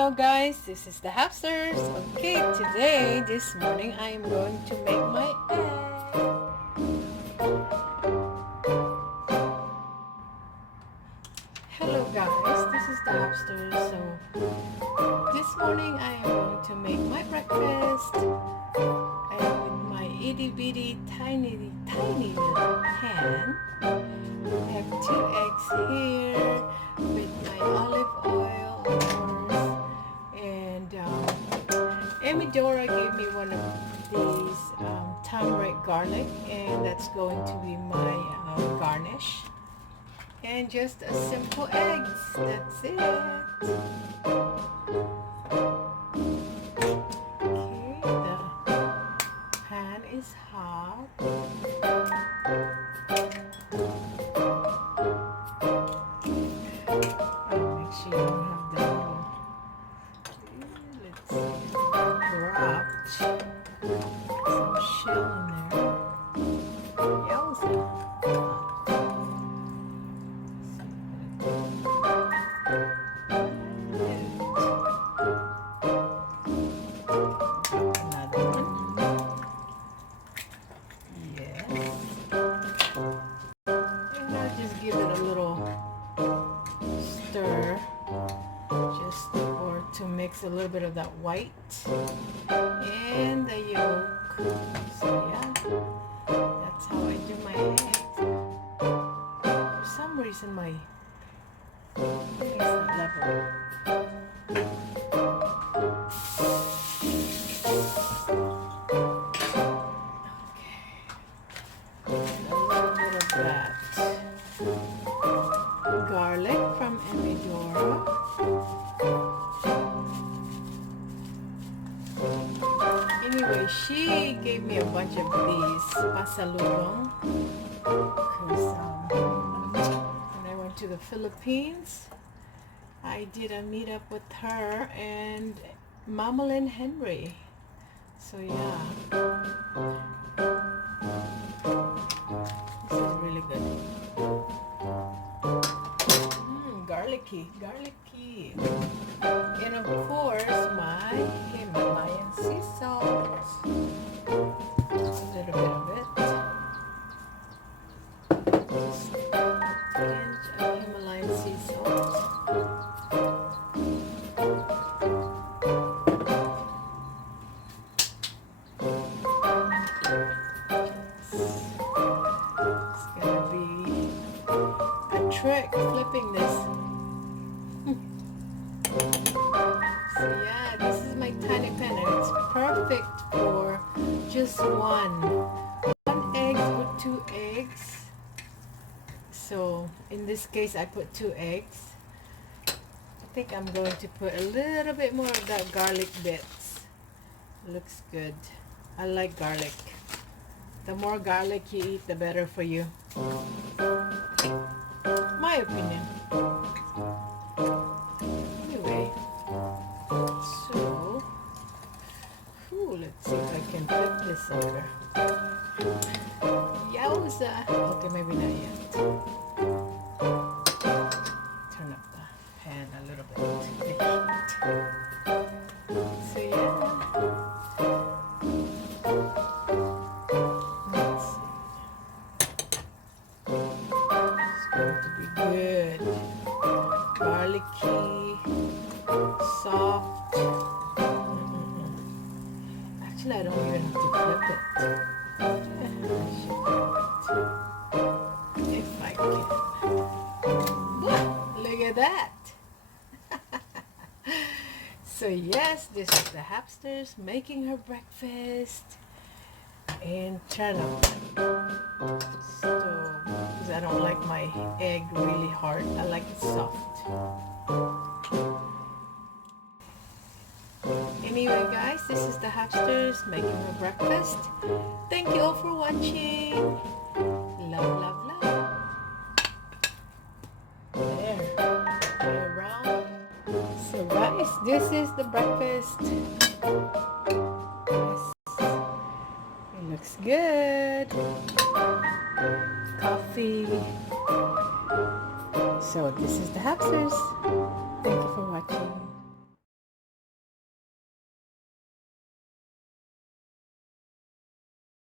Hello guys, this is the Hamsters. Okay, today, this morning, I am going to make my egg. Hello guys, this is the Hamsters. So, this morning I am going to make my breakfast. I am with my itty bitty tiny little pan. I have 2 eggs here with my olive oil, of course. And Amy Dora gave me one of these turmeric garlic, and that's going to be my garnish. And just a simple eggs. That's it. Okay, the pan is hot. Make sure you don't have the little, let's see, dropped some shell in there. Yowza. Another one. Yes. And I'll just give it a little stir, just to mix a little bit of that white and the yolk. So yeah, that's how I do my eggs. For some reason my thing is not level. That garlic from Emidora. Anyway, she gave me a bunch of these pasalubong because when I went to the Philippines, I did a meetup with her and Mamalyn Henry. So yeah. This is really good. Garlicky. And of course, my Himalayan sea salt. Just a little bit of it. Just a pinch of Himalayan sea salt. Trick flipping this. So yeah, this is my tiny pan and it's perfect for just one egg with 2 eggs. So in this case I put 2 eggs. I think I'm going to put a little bit more of that garlic bits. Looks good. I like garlic. The more garlic you eat, the better for you. My opinion. Anyway, so let's see if I can flip this over. Yowza! Okay, maybe not yet. Turn up the pan a little bit. So yeah. Let's see. Going to be good. Garlicky, soft. Actually, I don't even have to flip it. If I can. Look at that. So yes, this is the Hamsters making her breakfast. And turn up the stove because I don't like my egg really hard. I like it soft. Anyway guys, this is the Hamsters making her breakfast. Thank you all for watching. Love. There. Around. So guys, this is the breakfast. Looks good. Coffee. So this is the Hamsters. Thank you for watching.